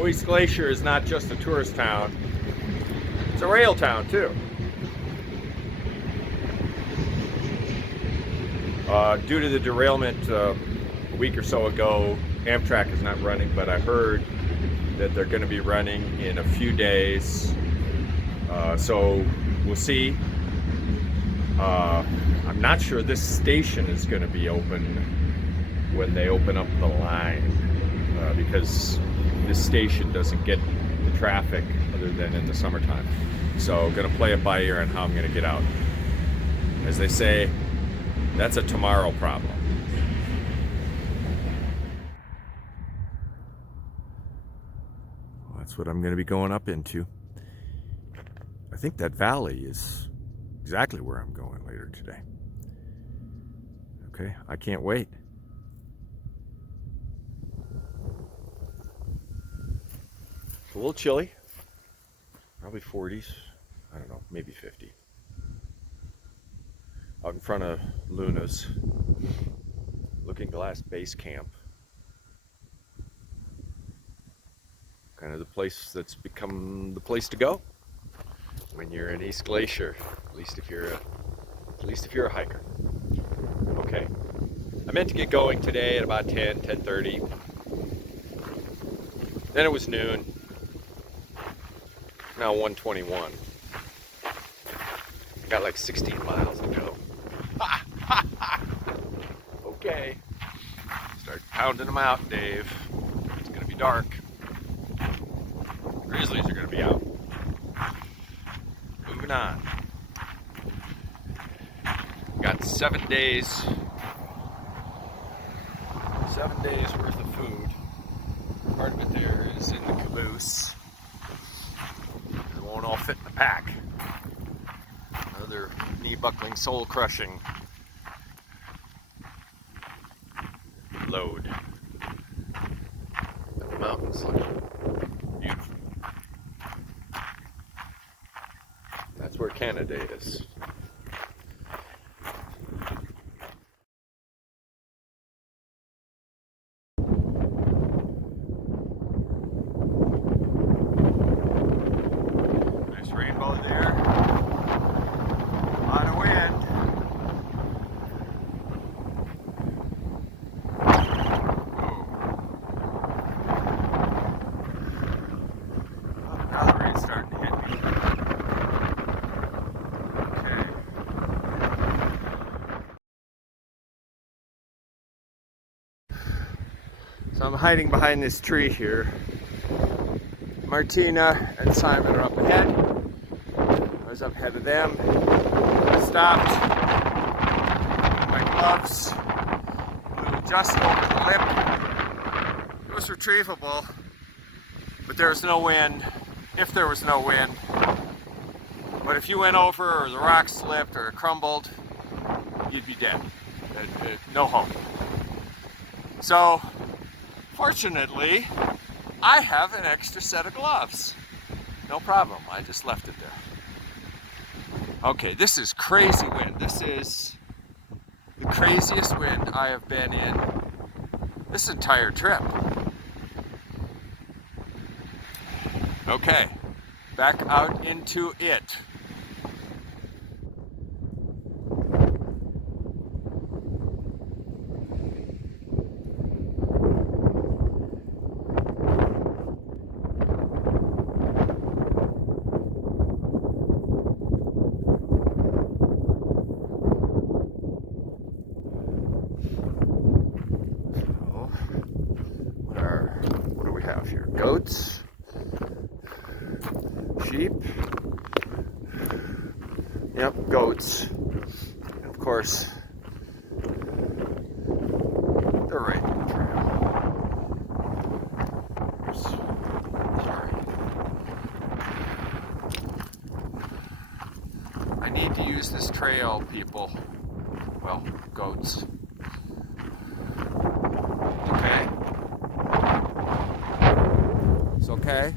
So East Glacier is not just a tourist town, it's a rail town too. Due to the derailment a week or so ago, Amtrak is not running, but I heard that they're going to be running in a few days. So we'll see. I'm not sure this station is going to be open when they open up the line, because this station doesn't get the traffic other than in the summertime. So I'm going to play it by ear on how I'm going to get out. As they say, that's a tomorrow problem. Well, that's what I'm going to be going up into. I think that valley is exactly where I'm going later today. Okay, I can't wait. It's a little chilly. Probably 40s. I don't know, maybe 50. Out in front of Luna's Looking Glass Base Camp. Kind of the place that's become the place to go when you're in East Glacier, at least if you're a hiker. Okay, I meant to get going today at about 10:30. Then it was noon. Now 1:21. Got like 16 miles to go. Okay, start pounding them out, Dave. It's gonna be dark. Grizzlies are gonna be out. Moving on. Got 7 days. 7 days worth of food. Part of it there is in the caboose. It won't all fit in the pack. Another knee-buckling, soul-crushing load. The mountains look beautiful. That's where Canada is. Nice rainbow there. A lot of wind. Now the rain's starting to hit me. Okay. So I'm hiding behind this tree here. Martina and Simon are up ahead. I was up ahead of them. I stopped. My gloves blew just over the lip. It was retrievable, but there was no wind. If there was no wind. But if you went over, or the rock slipped, or it crumbled, you'd be dead. No hope. So, fortunately, I have an extra set of gloves. No problem, I just left it there. Okay, this is crazy wind. This is the craziest wind I have been in this entire trip. Okay, back out into it. What do we have here? Goats, sheep, yep, goats, and of course, they're right in the trail. Oops. Sorry. I need to use this trail, people. Well, goats. Okay. It's okay.